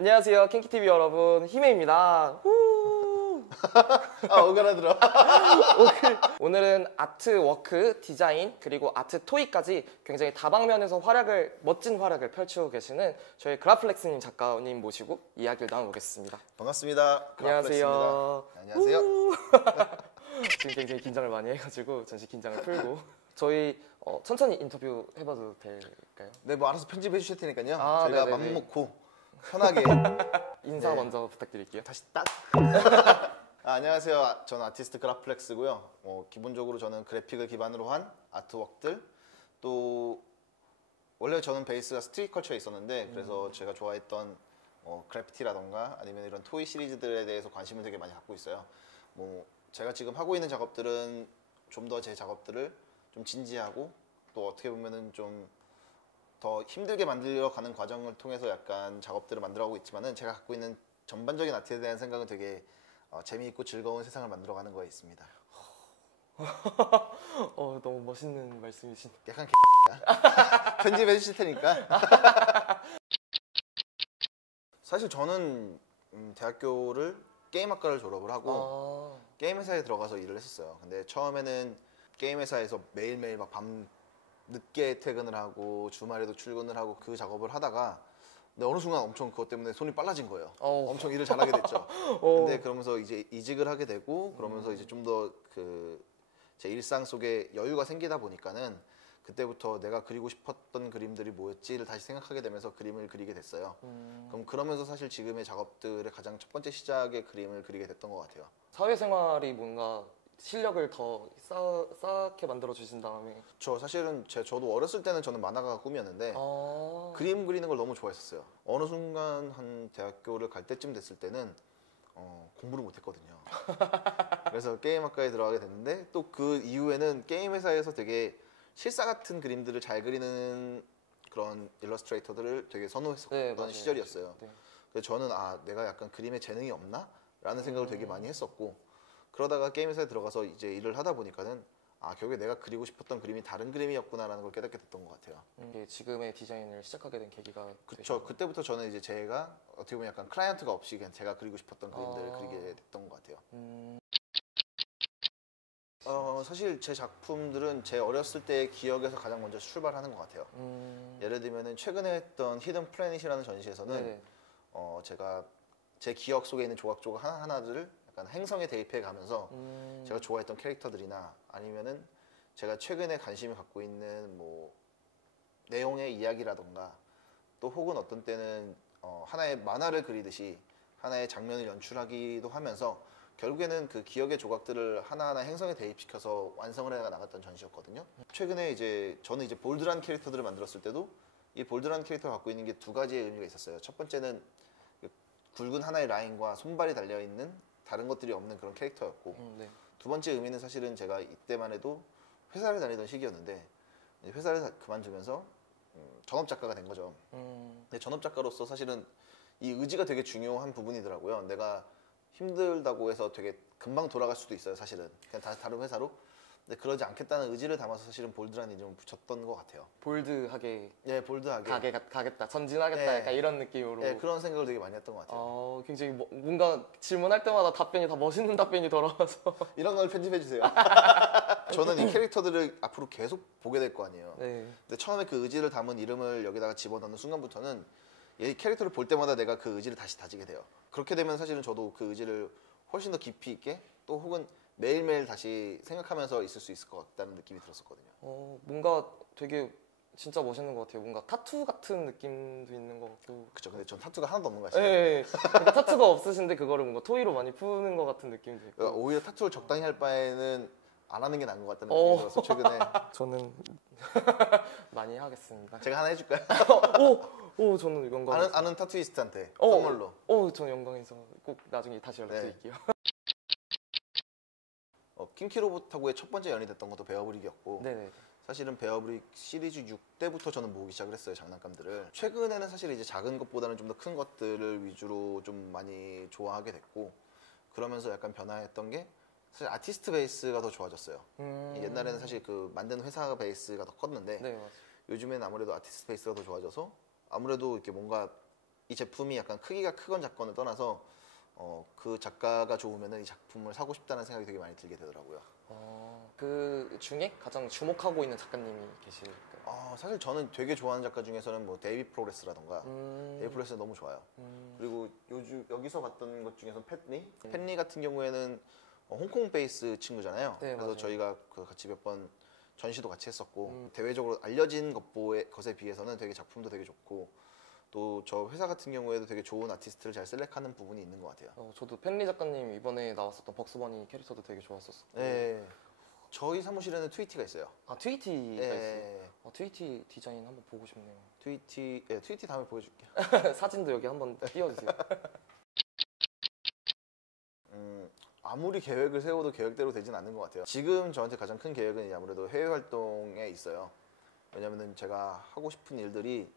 안녕하세요, 킹키TV 여러분, 히메입니다. 오그라들어. 오늘은 아트워크, 디자인, 그리고 아트 토이까지 굉장히 다방면에서 멋진 활약을 펼치고 계시는 저희 그라플렉스님 작가님 모시고 이야기를 나눠보겠습니다. 반갑습니다. 안녕하세요. 안녕하세요. 지금 굉장히 긴장을 많이 해가지고 잠시 긴장을 풀고 저희 천천히 인터뷰 해봐도 될까요? 네, 뭐 알아서 편집해 주실 테니까요. 아, 저희가 네네네. 맘 먹고 편하게 인사 네. 먼저 부탁드릴게요. 다시 딱. 안녕하세요. 저는 아티스트 그라플렉스고요. 기본적으로 저는 그래픽을 기반으로 한 아트웍들, 또 원래 저는 베이스가 스트리트 컬처에 있었는데 그래서 제가 좋아했던 그래피티라던가 아니면 이런 토이 시리즈들에 대해서 관심을 되게 많이 갖고 있어요. 제가 지금 하고 있는 작업들은 좀 더 제 작업들을 좀 진지하고 또 어떻게 보면은 좀 더 힘들게 만들어 가는 과정을 통해서 약간 작업들을 만들어가고 있지만은 제가 갖고 있는 전반적인 아트에 대한 생각은 되게 재미있고 즐거운 세상을 만들어가는 거에 있습니다. 너무 멋있는 말씀이신. 약간 편집해 주실 테니까. 사실 저는 대학교를 게임학과를 졸업을 하고 게임 회사에 들어가서 일을 했었어요. 근데 처음에는 게임 회사에서 매일매일 막 밤 늦게 퇴근을 하고 주말에도 출근을 하고 그 작업을 하다가 근데 어느 순간 엄청 그것 때문에 손이 빨라진 거예요. 엄청 일을 잘하게 됐죠. 근데 그러면서 이제 이직을 하게 되고 그러면서 이제 좀 더 제 일상 속에 여유가 생기다 보니까는 그때부터 내가 그리고 싶었던 그림들이 뭐였지를 다시 생각하게 되면서 그림을 그리게 됐어요. 그럼 그러면서 사실 지금의 작업들의 가장 첫 번째 시작의 그림을 그리게 됐던 것 같아요. 사회생활이 뭔가 실력을 더 쌓게 만들어 주신 다음에 사실은 저도 어렸을 때는 저는 만화가가 꿈이었는데 그림 그리는 걸 너무 좋아했었어요. 어느 순간 한 대학교를 갈 때쯤 됐을 때는 공부를 못했거든요. 그래서 게임학과에 들어가게 됐는데 또 그 이후에는 게임 회사에서 되게 실사 같은 그림들을 잘 그리는 그런 일러스트레이터들을 되게 선호했었던 시절이었어요. 네. 그래서 저는 내가 약간 그림에 재능이 없나? 라는 생각을 되게 많이 했었고 그러다가 게임 회사에 들어가서 이제 일을 하다 보니까는 결국에 내가 그리고 싶었던 그림이 다른 그림이었구나라는 걸 깨닫게 됐던 것 같아요. 지금의 디자인을 시작하게 된 계기가 그렇죠. 그때부터 저는 이제 제가 어떻게 보면 약간 클라이언트가 없이 그냥 제가 그리고 싶었던 그림들을 그리게 됐던 것 같아요. 사실 제 작품들은 제 어렸을 때의 기억에서 가장 먼저 출발하는 것 같아요. 예를 들면은 최근에 했던 히든 플래닛이라는 전시에서는 제가 제 기억 속에 있는 조각조각 하나하나들을 약간 행성에 대입해 가면서 제가 좋아했던 캐릭터들이나 아니면은 제가 최근에 관심을 갖고 있는 뭐 내용의 이야기라던가 또 혹은 어떤 때는 하나의 만화를 그리듯이 하나의 장면을 연출하기도 하면서 결국에는 그 기억의 조각들을 하나하나 행성에 대입시켜서 완성을 해 나갔던 전시였거든요. 최근에 저는 볼드란 캐릭터들을 만들었을 때도 이 볼드란 캐릭터가 갖고 있는 게 두 가지의 의미가 있었어요. 첫 번째는 굵은 하나의 라인과 손발이 달려있는 다른 것들이 없는 그런 캐릭터였고 두 번째 의미는 사실은 제가 이때만 해도 회사를 다니던 시기였는데 회사를 그만두면서 전업작가가 된 거죠. 근데 전업작가로서 사실은 이 의지가 되게 중요한 부분이더라고요. 내가 힘들다고 해서 되게 금방 돌아갈 수도 있어요. 사실은 그냥 다른 회사로. 근데 그러지 않겠다는 의지를 담아서 사실은 볼드라는 이름을 붙였던 것 같아요. 볼드하게. 네, 볼드하게. 가겠다. 전진하겠다. 네. 약간 이런 느낌으로. 네, 그런 생각을 되게 많이 했던 것 같아요. 굉장히 뭔가 질문할 때마다 답변이 다 멋있는 답변이 돌아와서. 이런 걸 편집해 주세요. 저는 이 캐릭터들을 앞으로 계속 보게 될 거 아니에요. 네. 근데 처음에 그 의지를 담은 이름을 여기다가 집어넣는 순간부터는 이 캐릭터를 볼 때마다 내가 그 의지를 다시 다지게 돼요. 그렇게 되면 사실은 저도 그 의지를 훨씬 더 깊이 있게 또 혹은 매일매일 다시 생각하면서 있을 수 있을 것 같다는 느낌이 들었었거든요. 뭔가 되게 진짜 멋있는 것 같아요. 뭔가 타투 같은 느낌도 있는 것 같고. 그쵸. 근데 전 타투가 하나도 없는 것 같아요. 네. 그러니까 타투가 없으신데 그거를 뭔가 토이로 많이 푸는 것 같은 느낌도 있고. 그러니까 오히려 타투를 적당히 할 바에는 안 하는 게 나은 것 같다는 느낌이 들어서 최근에 저는 많이 하겠습니다. 제가 하나 해줄까요? 저는 영광. 아는 타투이스트한테 선물로. 저는 영광해서 꼭 나중에 다시 연락드릴게요. 킹키로봇하고의 첫 번째 연이 됐던 것도 베어브릭이었고 네네. 사실은 베어브릭 시리즈 6때부터 저는 모으기 시작을 했어요. 장난감들을. 최근에는 사실 이제 작은 것보다는 좀 더 큰 것들을 위주로 좀 많이 좋아하게 됐고 그러면서 약간 변화했던 게 사실 아티스트 베이스가 더 좋아졌어요. 옛날에는 사실 그 만드는 회사 베이스가 더 컸는데 네, 맞아요. 요즘엔 아무래도 아티스트 베이스가 더 좋아져서 아무래도 이렇게 뭔가 이 제품이 약간 크기가 크건 작건을 떠나서 그 작가가 좋으면 이 작품을 사고 싶다는 생각이 되게 많이 들게 되더라고요. 그 중에 가장 주목하고 있는 작가님이 계실까요? 사실 저는 되게 좋아하는 작가 중에서는 뭐 데이비 프로레스라던가 데이비 프로레스 너무 좋아요. 그리고 요즘 여기서 봤던 것 중에서 팻리 같은 경우에는 홍콩 베이스 친구잖아요. 네, 그래서 맞아요. 저희가 그 같이 몇 번 전시도 같이 했었고 대외적으로 알려진 것에 비해서는 되게 작품도 되게 좋고 또 저 회사 같은 경우에도 되게 좋은 아티스트를 잘 셀렉하는 부분이 있는 것 같아요. 저도 펜리 작가님 이번에 나왔었던 벅스버니 캐릭터도 되게 좋았었고. 네, 저희 사무실에는 트위티가 있어요. 트위티가 네. 있어요. 트위티 디자인 한번 보고 싶네요. 트위티 다음에 보여줄게요. 사진도 여기 한번 띄워주세요. 아무리 계획을 세워도 계획대로 되진 않는 것 같아요. 지금 저한테 가장 큰 계획은 아무래도 해외 활동에 있어요. 왜냐면은 제가 하고 싶은 일들이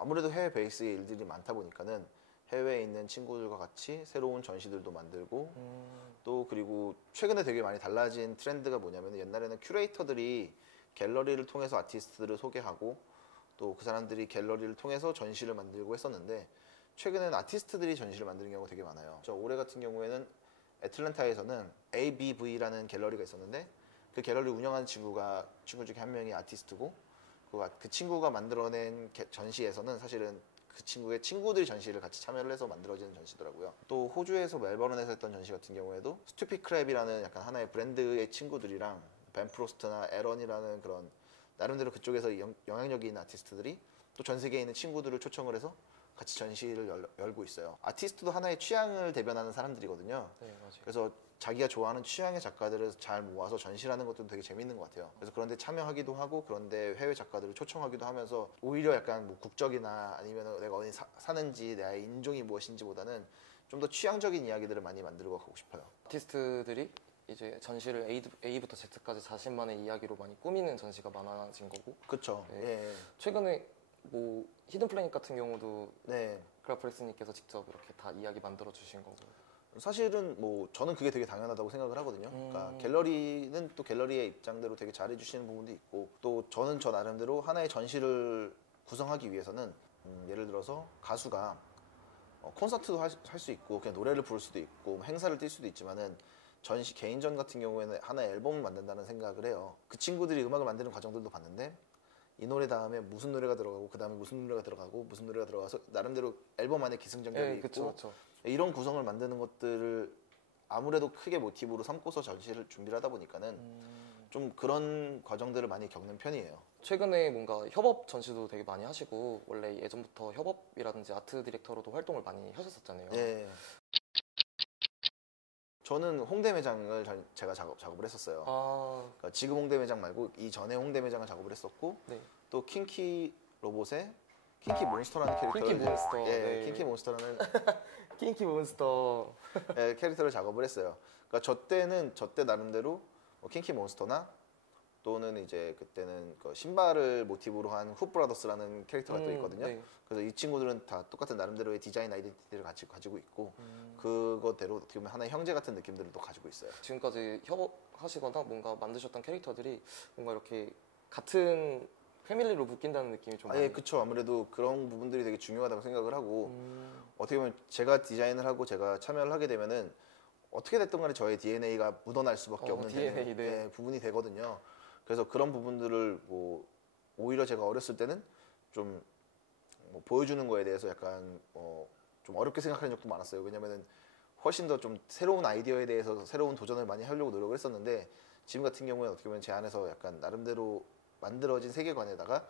아무래도 해외 베이스의 일들이 많다 보니까는 해외에 있는 친구들과 같이 새로운 전시들도 만들고 또 그리고 최근에 되게 많이 달라진 트렌드가 뭐냐면 옛날에는 큐레이터들이 갤러리를 통해서 아티스트들을 소개하고 또 그 사람들이 갤러리를 통해서 전시를 만들고 했었는데 최근에는 아티스트들이 전시를 만드는 경우가 되게 많아요. 저 올해 같은 경우에는 애틀랜타에서는 ABV라는 갤러리가 있었는데 그 갤러리 운영하는 친구 중에 한 명이 아티스트고 그 친구가 만들어낸 전시에서는 사실은 그 친구의 친구들이 전시를 같이 참여를 해서 만들어지는 전시더라고요. 또 호주에서 멜버른에서 했던 전시 같은 경우에도 스튜피 크랩이라는 약간 하나의 브랜드의 친구들이랑 벤 프로스트나 에런이라는 그런 나름대로 그쪽에서 영향력이 있는 아티스트들이 또 전 세계에 있는 친구들을 초청을 해서 같이 전시를 열고 있어요. 아티스트도 하나의 취향을 대변하는 사람들이거든요. 네, 맞아요. 그래서 자기가 좋아하는 취향의 작가들을 잘 모아서 전시라는 것도 되게 재밌는 것 같아요. 그래서 그런데 참여하기도 하고 그런데 해외 작가들을 초청하기도 하면서 오히려 약간 뭐 국적이나 아니면 내가 어디 사는지 나의 인종이 무엇인지보다는 좀 더 취향적인 이야기들을 많이 만들고 가고 싶어요. 아티스트들이 이제 전시를 A부터 Z까지 자신만의 이야기로 많이 꾸미는 전시가 많아진 거고. 그렇죠. 네. 예. 최근에 뭐 히든 플래닛 같은 경우도 네. 그라플렉스님께서 직접 이렇게 다 이야기 만들어 주신 거고. 사실은 뭐 저는 그게 되게 당연하다고 생각을 하거든요. 그러니까 갤러리는 또 갤러리의 입장대로 되게 잘해주시는 부분도 있고 또 저는 저 나름대로 하나의 전시를 구성하기 위해서는 예를 들어서 가수가 콘서트도 할 수 있고 그냥 노래를 부를 수도 있고 행사를 뛸 수도 있지만은 전시 개인전 같은 경우에는 하나의 앨범을 만든다는 생각을 해요. 그 친구들이 음악을 만드는 과정들도 봤는데 이 노래 다음에 무슨 노래가 들어가고 그 다음에 무슨 노래가 들어가고 무슨 노래가 들어가서 나름대로 앨범 안에 기승전결이 있고 그쵸. 이런 구성을 만드는 것들을 아무래도 크게 모티브로 삼고서 전시를 준비를 하다 보니까는 좀 그런 과정들을 많이 겪는 편이에요. 최근에 뭔가 협업 전시도 되게 많이 하시고 원래 예전부터 협업이라든지 아트 디렉터로도 활동을 많이 하셨었잖아요. 네. 저는 홍대 매장을 제가 작업을 했었어요. 그러니까 지금 홍대 매장 말고 이전에 홍대 매장을 작업을 했었고 네. 또 킹키 로봇의 킹키 몬스터라는 캐릭터를 킹키 몬스터. 네. 킹키 몬스터라는 킹키 몬스터. 캐릭터를 작업을 했어요. 그러니까 저 때 나름대로 킹키 몬스터나 또는 이제 그때는 그 신발을 모티브로 한 훗브라더스라는 캐릭터가 또 있거든요. 네. 그래서 이 친구들은 다 똑같은 나름대로의 디자인 아이덴티티를 같이 가지고 있고 그것대로 어떻게 보면 하나의 형제 같은 느낌들을 또 가지고 있어요. 지금까지 협업하시거나 뭔가 만드셨던 캐릭터들이 뭔가 이렇게 같은 패밀리로 묶인다는 느낌이 좀 예, 그쵸. 아무래도 그런 부분들이 되게 중요하다고 생각을 하고 어떻게 보면 제가 디자인을 하고 제가 참여를 하게 되면은 어떻게 됐든 간에 저의 DNA가 묻어날 수밖에 없는 DNA, 네. 부분이 되거든요. 그래서 그런 부분들을 뭐 오히려 제가 어렸을 때는 좀 뭐 보여주는 거에 대해서 약간 좀 어렵게 생각하는 적도 많았어요. 왜냐면은 훨씬 더 좀 새로운 아이디어에 대해서 새로운 도전을 많이 하려고 노력을 했었는데 지금 같은 경우에 어떻게 보면 제 안에서 약간 나름대로 만들어진 세계관에다가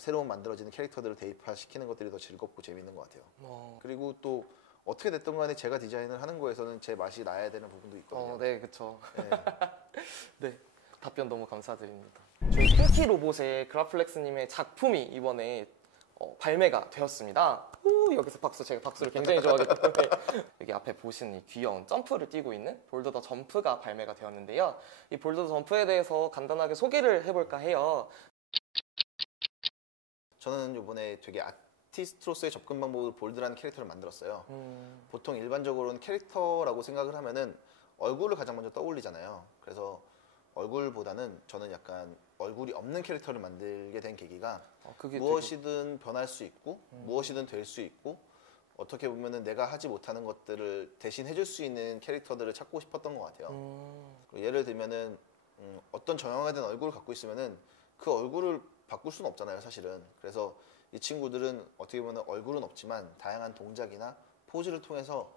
새로운 만들어지는 캐릭터들을 대입시키는 것들이 더 즐겁고 재밌는 것 같아요. 그리고 또 어떻게 됐든 간에 제가 디자인을 하는 거에서는 제 맛이 나야 되는 부분도 있거든요. 네, 그쵸. 네. 네, 답변 너무 감사드립니다. 저희 킹키 로봇의 그라플렉스님의 작품이 이번에 발매가 되었습니다. 여기서 박수, 제가 박수를 굉장히 좋아하기 때문에 여기 앞에 보시는 이 귀여운 점프를 띄고 있는 볼더 더 점프가 발매가 되었는데요. 이 볼더 더 점프에 대해서 간단하게 소개를 해볼까 해요. 저는 이번에 되게 아티스트로서의 접근 방법으로 볼드라는 캐릭터를 만들었어요. 보통 일반적으로는 캐릭터라고 생각을 하면은 얼굴을 가장 먼저 떠올리잖아요. 그래서 얼굴보다는 저는 약간 얼굴이 없는 캐릭터를 만들게 된 계기가 그게 무엇이든 변할 수 있고 무엇이든 될 수 있고 어떻게 보면은 내가 하지 못하는 것들을 대신 해줄 수 있는 캐릭터들을 찾고 싶었던 것 같아요. 예를 들면은 어떤 정형화된 얼굴을 갖고 있으면은 그 얼굴을 바꿀 수는 없잖아요, 사실은. 그래서 이 친구들은 어떻게 보면 얼굴은 없지만 다양한 동작이나 포즈를 통해서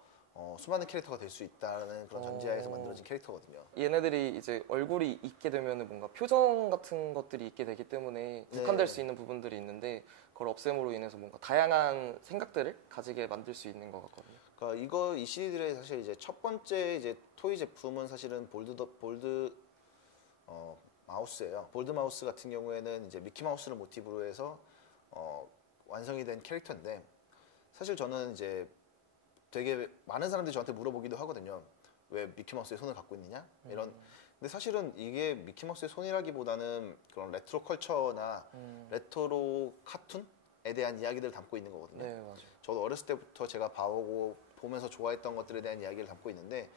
수많은 캐릭터가 될 수 있다는 그런 전제하에서 만들어진 캐릭터거든요. 얘네들이 이제 얼굴이 있게 되면은 뭔가 표정 같은 것들이 있게 되기 때문에 국한될 수 있는 부분들이 있는데 그걸 없앰으로 인해서 뭔가 다양한 생각들을 가지게 만들 수 있는 것 같거든요. 그러니까 이 시리즈의 사실 이제 첫 번째 이제 토이 제품은 사실은 볼드 마우스예요. 볼드 마우스 같은 경우에는 이제 미키 마우스를 모티브로 해서 완성이 된 캐릭터인데 사실 저는 이제 되게 많은 사람들이 저한테 물어보기도 하거든요. 왜 미키마우스의 손을 갖고 있느냐? 이런. 근데 사실은 이게 미키마우스의 손이라기보다는 그런 레트로 컬처나 레트로 카툰에 대한 이야기들을 담고 있는 거거든요. 네, 맞아요. 저도 어렸을 때부터 제가 봐오고 보면서 좋아했던 것들에 대한 이야기를 담고 있는데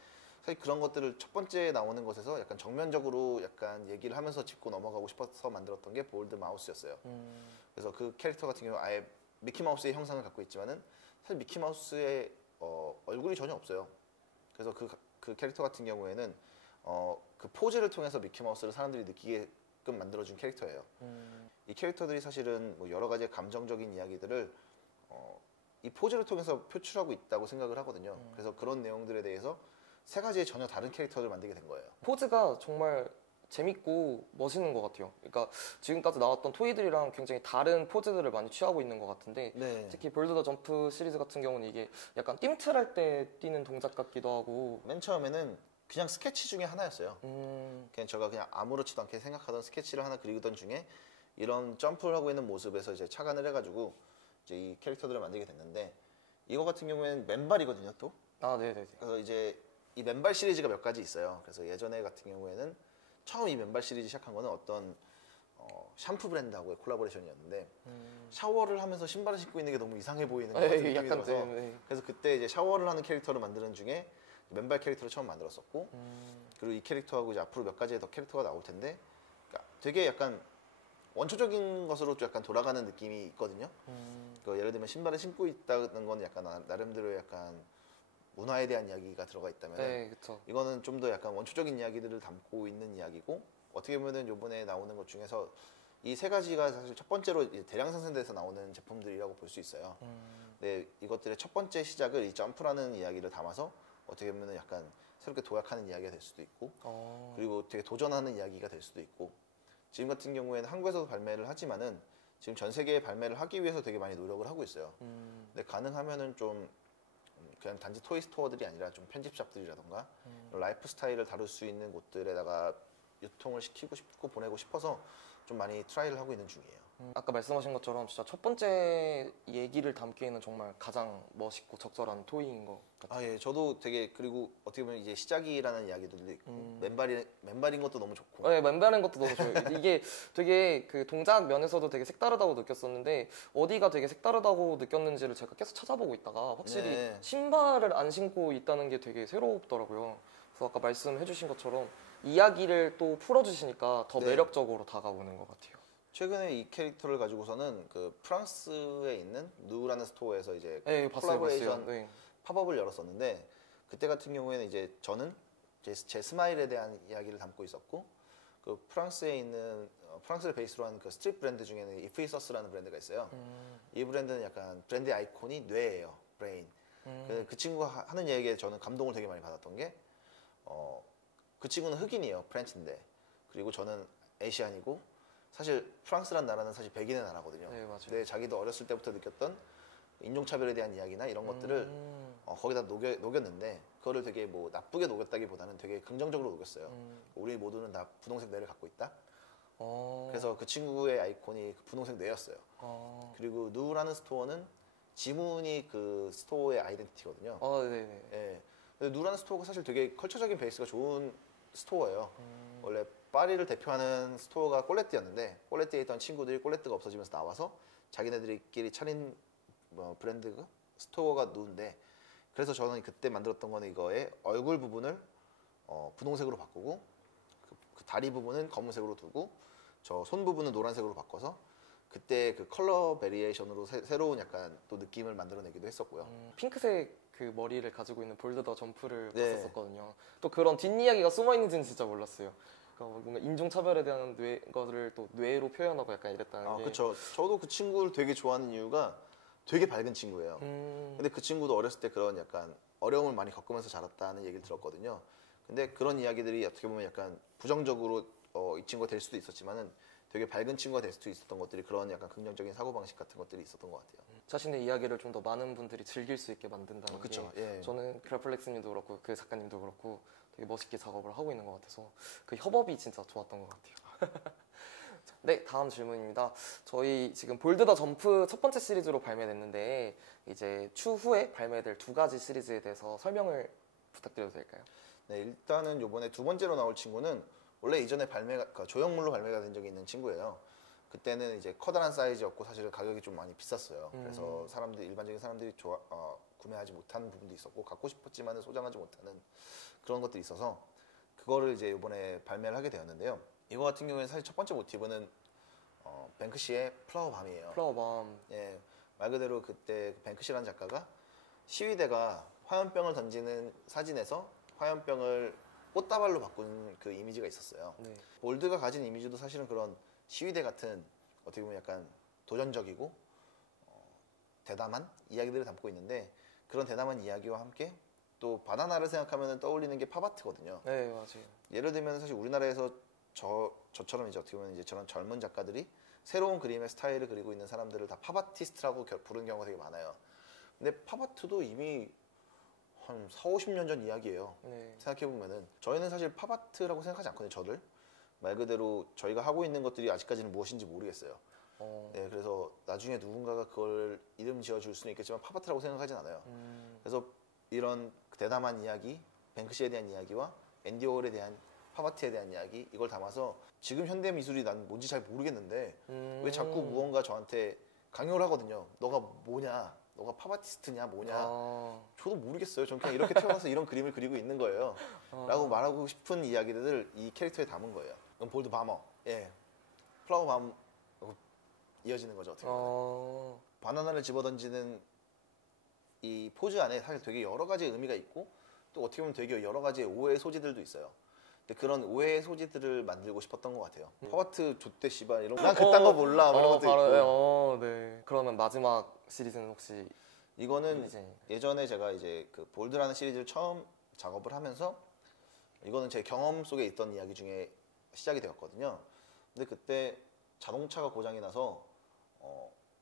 사실 그런 것들을 첫 번째 나오는 것에서 약간 정면적으로 약간 얘기를 하면서 짚고 넘어가고 싶어서 만들었던 게 볼드 마우스였어요. 그래서 그 캐릭터 같은 경우 아예 미키마우스의 형상을 갖고 있지만은 사실 미키마우스의 얼굴이 전혀 없어요. 그래서 그 캐릭터 같은 경우에는 그 포즈를 통해서 미키마우스를 사람들이 느끼게끔 만들어준 캐릭터예요. 이 캐릭터들이 사실은 뭐 여러 가지 감정적인 이야기들을 이 포즈를 통해서 표출하고 있다고 생각을 하거든요. 그래서 그런 내용들에 대해서 세 가지의 전혀 다른 캐릭터를 만들게 된 거예요. 포즈가 정말 재밌고 멋있는 것 같아요. 그러니까 지금까지 나왔던 토이들이랑 굉장히 다른 포즈들을 많이 취하고 있는 것 같은데 네. 특히 볼드 더 점프 시리즈 같은 경우는 이게 약간 띵틀할 때 뛰는 동작 같기도 하고 맨 처음에는 그냥 스케치 중에 하나였어요. 그냥 제가 그냥 아무렇지도 않게 생각하던 스케치를 하나 그리던 중에 이런 점프를 하고 있는 모습에서 이제 착안을 해가지고 이제 이 캐릭터들을 만들게 됐는데 이거 같은 경우에는 맨발이거든요, 또. 네네네. 그래서 이제 이 맨발 시리즈가 몇 가지 있어요. 그래서 예전에 같은 경우에는 처음 이 맨발 시리즈 시작한 거는 어떤 샴푸 브랜드하고의 콜라보레이션이었는데 샤워를 하면서 신발을 신고 있는 게 너무 이상해 보이는 것 같은 느낌이 약간 들어서 네. 그래서 그때 이제 샤워를 하는 캐릭터를 만드는 중에 맨발 캐릭터를 처음 만들었었고 그리고 이 캐릭터하고 이제 앞으로 몇 가지의 더 캐릭터가 나올 텐데 그러니까 되게 약간 원초적인 것으로 좀 약간 돌아가는 느낌이 있거든요. 그 예를 들면 신발을 신고 있다는 건 약간 나름대로 약간 문화에 대한 이야기가 들어가 있다면 네, 그쵸. 이거는 좀 더 약간 원초적인 이야기들을 담고 있는 이야기고 어떻게 보면은 이번에 나오는 것 중에서 이 세 가지가 사실 첫 번째로 이제 대량 생산돼서 나오는 제품들이라고 볼 수 있어요. 근데 이것들의 첫 번째 시작을 이 점프라는 이야기를 담아서 어떻게 보면은 약간 새롭게 도약하는 이야기가 될 수도 있고 그리고 되게 도전하는 이야기가 될 수도 있고 지금 같은 경우에는 한국에서도 발매를 하지만은 지금 전 세계에 발매를 하기 위해서 되게 많이 노력을 하고 있어요. 근데 가능하면은 좀 그냥 단지 토이 스토어들이 아니라 좀 편집샵들이라던가 라이프 스타일을 다룰 수 있는 곳들에다가 유통을 시키고 싶고 보내고 싶어서 좀 많이 트라이를 하고 있는 중이에요. 아까 말씀하신 것처럼 진짜 첫 번째 얘기를 담기에는 정말 가장 멋있고 적절한 토이인 것 같아요. 예, 저도 되게 그리고 어떻게 보면 이제 시작이라는 이야기들도 있고 맨발인 것도 너무 좋고. 네, 맨발인 것도 너무 좋아요. 이게 되게 그 동작 면에서도 되게 색다르다고 느꼈었는데 어디가 되게 색다르다고 느꼈는지를 제가 계속 찾아보고 있다가 확실히 네. 신발을 안 신고 있다는 게 되게 새롭더라고요. 그래서 아까 말씀해주신 것처럼 이야기를 또 풀어주시니까 더 네. 매력적으로 다가오는 것 같아요. 최근에 이 캐릭터를 가지고서는 그 프랑스에 있는 누라는 스토어에서 이제 네, 봤어요. 콜라보레이션 네. 팝업을 열었었는데 그때 같은 경우에는 이제 저는 제 스마일에 대한 이야기를 담고 있었고 그 프랑스에 있는 프랑스를 베이스로 한 그 스트릿 브랜드 중에는 이프이서스라는 브랜드가 있어요. 이 브랜드는 약간 브랜드의 아이콘이 뇌예요, 브레인. 그 친구가 하는 얘기에 저는 감동을 되게 많이 받았던 게 그 친구는 흑인이에요, 프렌치인데 그리고 저는 에이시안이고 사실 프랑스란 나라는 사실 백인의 나라거든요. 네, 맞아요. 근데 자기도 어렸을 때부터 느꼈던 인종차별에 대한 이야기나 이런 것들을 거기다 녹였는데 그거를 되게 뭐 나쁘게 녹였다기보다는 되게 긍정적으로 녹였어요. 우리 모두는 다 분홍색 뇌를 갖고 있다. 그래서 그 친구의 아이콘이 그 분홍색 뇌였어요. 그리고 누라는 스토어는 지문이 그 스토어의 아이덴티티거든요. 네네. 예. 근데 누라는 스토어가 사실 되게 컬처적인 베이스가 좋은 스토어예요. 원래 파리를 대표하는 스토어가 꼴레띠였는데 꼴레띠에 있던 친구들이 꼴레띠가 없어지면서 나와서 자기네들끼리 차린 브랜드가 스토어가 누인데 그래서 저는 그때 만들었던 거는 이거의 얼굴 부분을 분홍색으로 바꾸고 그 다리 부분은 검은색으로 두고 저 손 부분은 노란색으로 바꿔서 그때 그 컬러 베리에이션으로 새로운 약간 또 느낌을 만들어내기도 했었고요. 핑크색 그 머리를 가지고 있는 볼드 더 점프를 네. 봤었거든요. 또 그런 뒷이야기가 숨어 있는지는 진짜 몰랐어요. 그러니까 뭔가 인종차별에 대한 거를 또 뇌로 표현하고 약간 이랬다는 게. 그렇죠. 저도 그 친구를 되게 좋아하는 이유가 되게 밝은 친구예요. 근데 그 친구도 어렸을 때 그런 약간 어려움을 많이 겪으면서 자랐다는 얘기를 들었거든요. 근데 그런 이야기들이 어떻게 보면 약간 부정적으로 이 친구가 될 수도 있었지만은 되게 밝은 친구가 될 수도 있었던 것들이 그런 약간 긍정적인 사고방식 같은 것들이 있었던 것 같아요. 자신의 이야기를 좀 더 많은 분들이 즐길 수 있게 만든다는 그쵸, 게 예. 저는 그라플렉스님도 그렇고 그 작가님도 그렇고 되게 멋있게 작업을 하고 있는 것 같아서 그 협업이 진짜 좋았던 것 같아요. 네, 다음 질문입니다. 저희 지금 볼드 더 점프 첫 번째 시리즈로 발매됐는데 이제 추후에 발매될 두 가지 시리즈에 대해서 설명을 부탁드려도 될까요? 네, 일단은 요번에 두 번째로 나올 친구는 원래 이전에 그러니까 조형물로 발매가 된 적이 있는 친구예요. 그때는 이제 커다란 사이즈였고 사실은 가격이 좀 많이 비쌌어요. 그래서 일반적인 사람들이 구매하지 못하는 부분도 있었고 갖고 싶었지만 소장하지 못하는 그런 것들이 있어서 그거를 이제 이번에 발매를 하게 되었는데요. 이거 같은 경우에는 사실 첫 번째 모티브는 뱅크시의 플라워 밤이에요. 플라워 밤. 예, 말 그대로 그때 뱅크시라는 작가가 시위대가 화염병을 던지는 사진에서 화염병을 꽃다발로 바꾼 그 이미지가 있었어요. 네. 볼드가 가진 이미지도 사실은 그런 시위대 같은 어떻게 보면 약간 도전적이고 대담한 이야기들을 담고 있는데 그런 대담한 이야기와 함께 또 바나나를 생각하면 떠올리는 게 팝아트거든요. 네, 맞아요. 예를 들면 사실 우리나라에서 저처럼 이제 어떻게 보면 이제 저런 젊은 작가들이 새로운 그림의 스타일을 그리고 있는 사람들을 다 팝아티스트라고 부르는 경우가 되게 많아요. 근데 팝아트도 이미 한 4, 50년 전 이야기예요. 네. 생각해보면은 저희는 사실 팝아트라고 생각하지 않거든요. 저를 말 그대로 저희가 하고 있는 것들이 아직까지는 무엇인지 모르겠어요. 네, 그래서 나중에 누군가가 그걸 이름 지어줄 수는 있겠지만 팝아트라고 생각하진 않아요. 그래서 이런 대담한 이야기, 뱅크시에 대한 이야기와 앤디 워홀에 대한 팝아트에 대한 이야기 이걸 담아서 지금 현대 미술이 난 뭔지 잘 모르겠는데 왜 자꾸 무언가 저한테 강요를 하거든요. 너가 뭐냐? 너가 팝아티스트냐 뭐냐? 저도 모르겠어요. 전 그냥 이렇게 태어나서 이런 그림을 그리고 있는 거예요. 라고 말하고 싶은 이야기들을 이 캐릭터에 담은 거예요. 그럼 볼드 바머, 예, 플라워 밤 이어지는 거죠. 어떻게 보면. 바나나를 집어던지는 이 포즈 안에 사실 되게 여러 가지 의미가 있고 또 어떻게 보면 되게 여러 가지의 오해의 소지들도 있어요. 근데 그런 오해의 소지들을 만들고 싶었던 것 같아요. 팝아트 좆대 씨발 이런 난 그딴 거 몰라 뭐 이런 것도 있고. 네. 그러면 마지막 시리즈는 혹시 이거는 예전에 제가 이제 그 볼드라는 시리즈를 처음 작업을 하면서 이거는 제 경험 속에 있던 이야기 중에 시작이 되었거든요. 근데 그때 자동차가 고장이 나서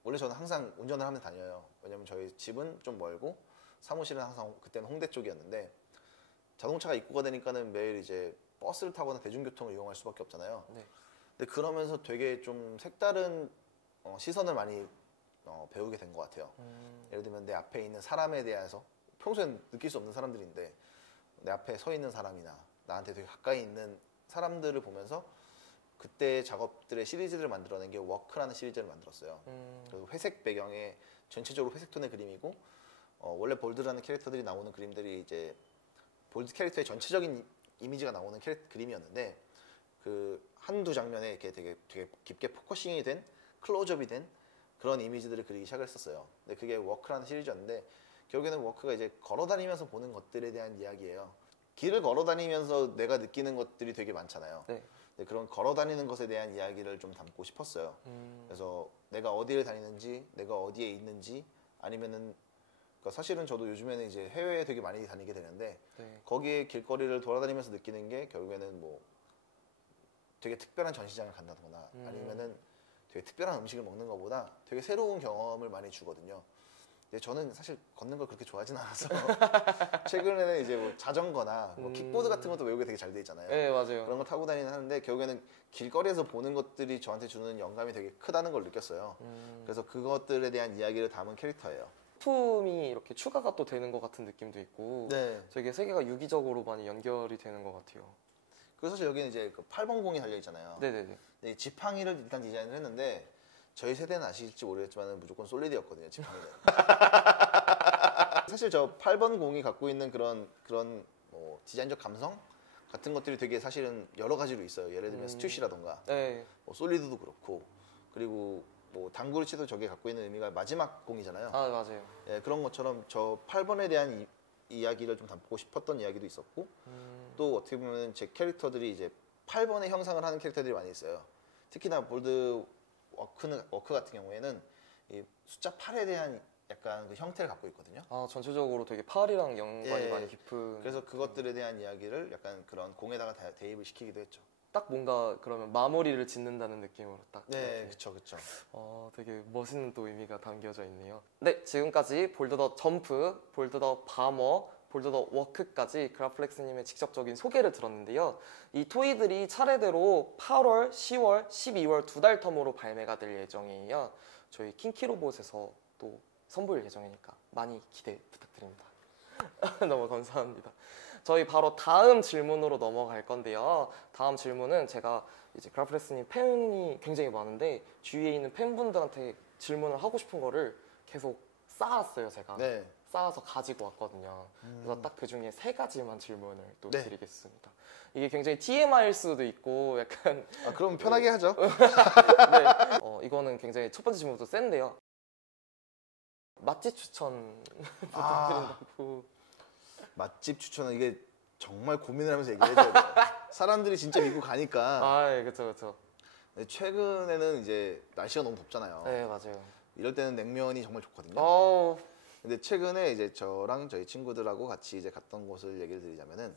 원래 저는 항상 운전을 하면 다녀요. 왜냐면 저희 집은 좀 멀고 사무실은 항상 그때는 홍대 쪽이었는데 자동차가 입고가 되니까는 매일 이제 버스를 타거나 대중교통을 이용할 수밖에 없잖아요. 네. 근데 그러면서 되게 좀 색다른 시선을 많이 배우게 된 것 같아요. 예를 들면 내 앞에 있는 사람에 대해서 평소엔 느낄 수 없는 사람들인데 내 앞에 서 있는 사람이나 나한테 되게 가까이 있는 사람들을 보면서 그때 작업들의 시리즈를 만들어낸 게 워크라는 시리즈를 만들었어요. 그래서 회색 배경에 전체적으로 회색 톤의 그림이고 원래 볼드라는 캐릭터들이 나오는 그림들이 이제 볼드 캐릭터의 전체적인 이미지가 나오는 그림이었는데 그 한두 장면에 이렇게 되게 깊게 포커싱이 된 클로즈업이 된 그런 이미지들을 그리기 시작을 했었어요. 근데 그게 워크라는 시리즈였는데 결국에는 워크가 이제 걸어다니면서 보는 것들에 대한 이야기예요. 길을 걸어다니면서 내가 느끼는 것들이 되게 많잖아요. 네. 근데 그런 걸어다니는 것에 대한 이야기를 좀 담고 싶었어요. 그래서 내가 어디를 다니는지, 내가 어디에 있는지, 아니면은 그러니까 사실은 저도 요즘에는 이제 해외에 되게 많이 다니게 되는데 네. 거기에 길거리를 돌아다니면서 느끼는 게 결국에는 뭐 되게 특별한 전시장을 간다거나 아니면은 되게 특별한 음식을 먹는 것보다 되게 새로운 경험을 많이 주거든요. 근데 저는 사실 걷는 걸 그렇게 좋아하진 않아서 최근에는 이제 뭐 자전거나 뭐 킥보드 같은 것도 외국에 되게 잘 돼 있잖아요. 네, 맞아요. 그런 거 타고 다니는 하는데 결국에는 길거리에서 보는 것들이 저한테 주는 영감이 되게 크다는 걸 느꼈어요. 그래서 그것들에 대한 이야기를 담은 캐릭터예요. 소품이 이렇게 추가가 또 되는 것 같은 느낌도 있고 네. 되게 세계가 유기적으로 많이 연결이 되는 것 같아요. 그래서 사실 여기는 이제 그 8번 공이 달려 있잖아요. 네네네. 근데 이 지팡이를 일단 디자인을 했는데 저희 세대는 아실지 모르겠지만 무조건 솔리드였거든요. 지팡이는. 사실 저 8번 공이 갖고 있는 그런 뭐 디자인적 감성 같은 것들이 되게 사실은 여러 가지로 있어요. 예를 들면 스튜시라던가 네. 뭐 솔리드도 그렇고 그리고 뭐 당구르치도 저게 갖고 있는 의미가 마지막 공이잖아요. 아 맞아요. 예, 그런 것처럼 저 8번에 대한 이야기를 좀 담고 싶었던 이야기도 있었고 또 어떻게 보면 제 캐릭터들이 이제 8번의 형상을 하는 캐릭터들이 많이 있어요. 특히나 볼드 워크 같은 경우에는 이 숫자 8에 대한 약간 그 형태를 갖고 있거든요. 아 전체적으로 되게 팔이랑 연관이 예, 많이 깊은. 그래서 그것들에 대한 이야기를 약간 그런 공에다가 대입을 시키기도 했죠. 딱 뭔가 그러면 마무리를 짓는다는 느낌으로 딱. 네, 이렇게. 그쵸, 그쵸. 되게 멋있는 또 의미가 담겨져 있네요. 네, 지금까지 볼드 더 점프, 볼드 더 바머, 볼드 더 워크까지 그라플렉스님의 직접적인 소개를 들었는데요. 이 토이들이 차례대로 8월, 10월, 12월 두 달 텀으로 발매가 될 예정이에요. 저희 킹키로봇에서 또 선보일 예정이니까 많이 기대 부탁드립니다. 너무 감사합니다. 저희 바로 다음 질문으로 넘어갈 건데요. 다음 질문은 제가 이제 그라플렉스님 팬이 굉장히 많은데 주위에 있는 팬분들한테 질문을 하고 싶은 거를 계속 쌓았어요, 제가. 네. 쌓아서 가지고 왔거든요. 그래서 딱 그 중에 세 가지만 질문을 또 네. 드리겠습니다. 이게 굉장히 TMI일 수도 있고 약간 아, 그럼 편하게 하죠. 네. 이거는 굉장히 첫 번째 질문부터 센데요. 맛집 추천 부탁드린다고. 맛집 추천은 이게 정말 고민을 하면서 얘기해줘야 돼요. 사람들이 진짜 믿고 가니까. 아, 예, 그쵸, 그쵸. 근데 최근에는 이제 날씨가 너무 덥잖아요. 네, 맞아요. 이럴 때는 냉면이 정말 좋거든요. 어우, 근데 최근에 이제 저랑 저희 친구들하고 같이 이제 갔던 곳을 얘기를 드리자면은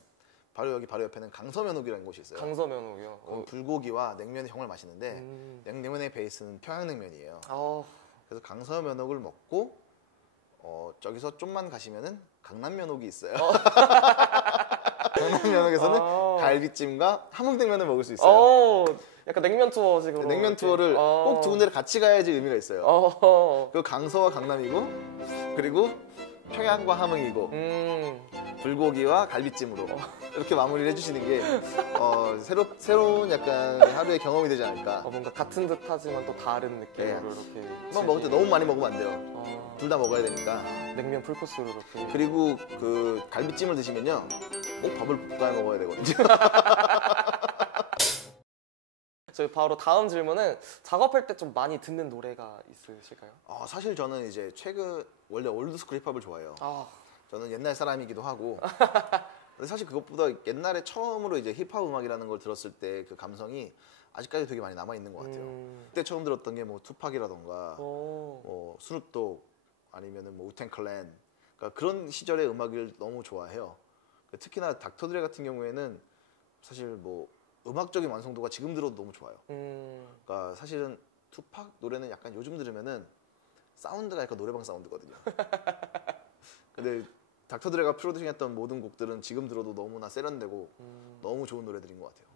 바로 여기 바로 옆에는 강서면옥이라는 곳이 있어요. 강서면옥이요. 거기 불고기와 냉면이 정말 맛있는데 냉면의 베이스는 평양냉면이에요. 어, 그래서 강서면옥을 먹고 저기서 좀만 가시면은 강남면옥이 있어요. 강남면옥에서는 갈비찜과 함흥냉면을 먹을 수 있어요. 약간 냉면 투어식으로. 냉면 투어를 꼭 두 군데를 같이 가야지 의미가 있어요. 그 강서와 강남이고 그리고 평양과 함흥이고 불고기와 갈비찜으로 이렇게 마무리를 해주시는 게 새로운 약간 하루의 경험이 되지 않을까. 뭔가 같은 듯하지만 또 다른 느낌으로 네. 이렇게. 한번 먹을 때 너무 많이 먹으면 안 돼요. 둘 다 먹어야 되니까. 냉면 풀코스로 이렇게. 그리고 그 갈비찜을 드시면요 꼭 밥을 볶아 먹어야 되거든요. 저희 바로 다음 질문은 작업할 때 좀 많이 듣는 노래가 있으실까요? 사실 저는 이제 최근 원래 올드스쿨 힙합을 좋아해요. 저는 옛날 사람이기도 하고. 근데 사실 그것보다 옛날에 처음으로 이제 힙합 음악이라는 걸 들었을 때 그 감성이 아직까지 되게 많이 남아 있는 것 같아요. 그때 처음 들었던 게 뭐 투팍이라던가 뭐 스눕독 아니면은 뭐 우텐 클랜, 그러니까 그런 시절의 음악을 너무 좋아해요. 특히나 닥터 드레 같은 경우에는 사실 뭐 음악적인 완성도가 지금 들어도 너무 좋아요. 그러니까 사실은 투팍 노래는 약간 요즘 들으면은 사운드가 약간 노래방 사운드거든요. 근데 닥터 드레가 프로듀싱했던 모든 곡들은 지금 들어도 너무나 세련되고 너무 좋은 노래들인 것 같아요.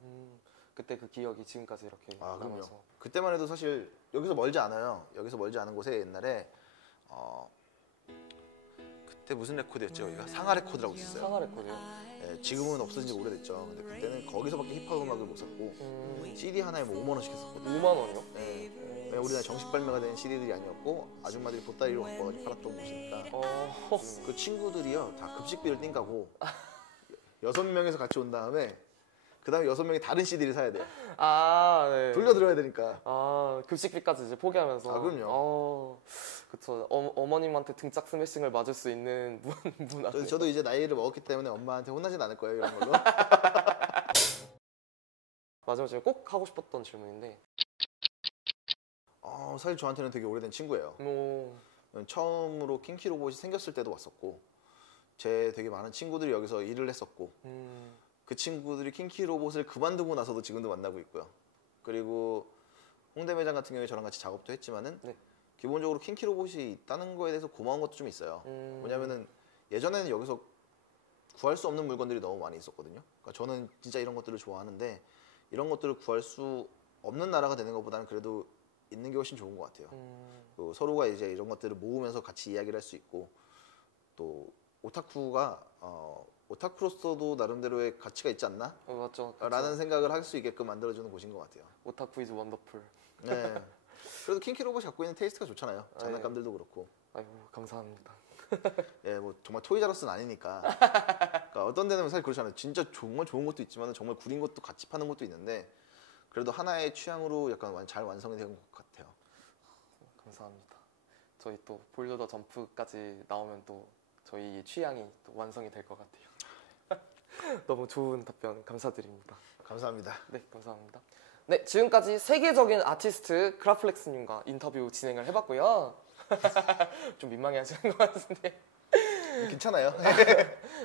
그때 그 기억이 지금까지 이렇게 그럼요. 남아서. 그때만 해도 사실 여기서 멀지 않아요. 여기서 멀지 않은 곳에 옛날에 그때 무슨 레코드였죠? 여기가 상하 레코드라고 있었어요. 상하 레코드요? 네, 지금은 없어진 지 오래됐죠. 근데 그때는 거기서밖에 힙합 음악을 못 샀고 CD 하나에 뭐 5만 원씩 했었거든요. 5만 원이요? 네. 우리나라 정식 발매가 된 CD들이 아니었고 아줌마들이 보따리로 갖고 와가지고 팔았던 곳이니까 그 친구들이요 다 급식비를 띵가고 6명에서 같이 온 다음에 그 다음에 6명이 다른 CD를 사야 돼요. 네. 돌려드려야 되니까. 급식비까지 이제 포기하면서. 그럼요. 그쵸. 어머님한테 등짝 스매싱을 맞을 수 있는 문 아니에요? 저도 이제 나이를 먹었기 때문에 엄마한테 혼나진 않을 거예요, 이런 걸로. 마지막으로 제가 꼭 하고 싶었던 질문인데. 사실 저한테는 되게 오래된 친구예요. 처음으로 킹키 로봇이 생겼을 때도 왔었고, 제 되게 많은 친구들이 여기서 일을 했었고, 그 친구들이 킹키 로봇을 그만두고 나서도 지금도 만나고 있고요. 그리고 홍대 매장 같은 경우에 저랑 같이 작업도 했지만은 네. 기본적으로 킹키 로봇이 있다는 거에 대해서 고마운 것도 좀 있어요. 왜냐면은 예전에는 여기서 구할 수 없는 물건들이 너무 많이 있었거든요. 그러니까 저는 진짜 이런 것들을 좋아하는데 이런 것들을 구할 수 없는 나라가 되는 것보다는 그래도 있는 게 훨씬 좋은 것 같아요. 서로가 이제 이런 것들을 모으면서 같이 이야기를 할 수 있고 또 오타쿠가 오타쿠로서도 나름대로의 가치가 있지 않나? 맞죠. 라는 생각을 할 수 있게끔 만들어주는 곳인 것 같아요. 오타쿠 이즈 원더풀. 네. 그래도 킹키 로봇이 갖고 있는 테이스트가 좋잖아요. 장난감들도 그렇고. 아이고 감사합니다. 뭐 정말 토이자로스는 아니니까. 그러니까 어떤 데는 사실 그렇잖아요. 진짜 정말 좋은 것도 있지만 정말 구린 것도 같이 파는 것도 있는데 그래도 하나의 취향으로 약간 잘 완성이 된 것 같아요. 감사합니다. 저희 또 볼더 더 점프까지 나오면 또 저희 취향이 또 완성이 될 것 같아요. 너무 좋은 답변 감사드립니다. 감사합니다. 네, 감사합니다. 네, 지금까지 세계적인 아티스트 그라플렉스님과 인터뷰 진행을 해봤고요. 좀 민망해 하시는 것 같은데. 괜찮아요.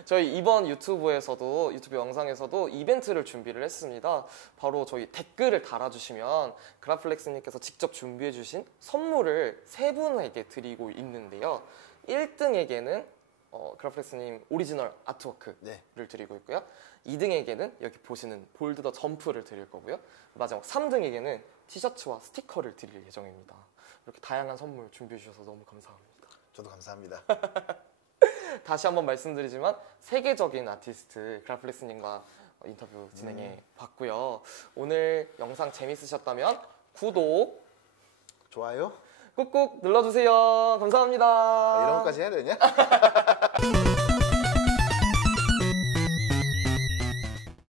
저희 이번 유튜브 영상에서도 이벤트를 준비를 했습니다. 바로 저희 댓글을 달아주시면 그라플렉스님께서 직접 준비해주신 선물을 3분에게 드리고 있는데요. 1등에게는 그라플렉스님 오리지널 아트워크를 네. 드리고 있고요. 2등에게는 여기 보시는 볼드 더 점프를 드릴 거고요. 마지막 3등에게는 티셔츠와 스티커를 드릴 예정입니다. 이렇게 다양한 선물 준비해 주셔서 너무 감사합니다. 저도 감사합니다. 다시 한번 말씀드리지만 세계적인 아티스트 그라플렉스님과 인터뷰 진행해 봤고요. 오늘 영상 재밌으셨다면 구독, 좋아요. 꾹꾹 눌러주세요. 감사합니다. 이런 것까지 해야 되냐?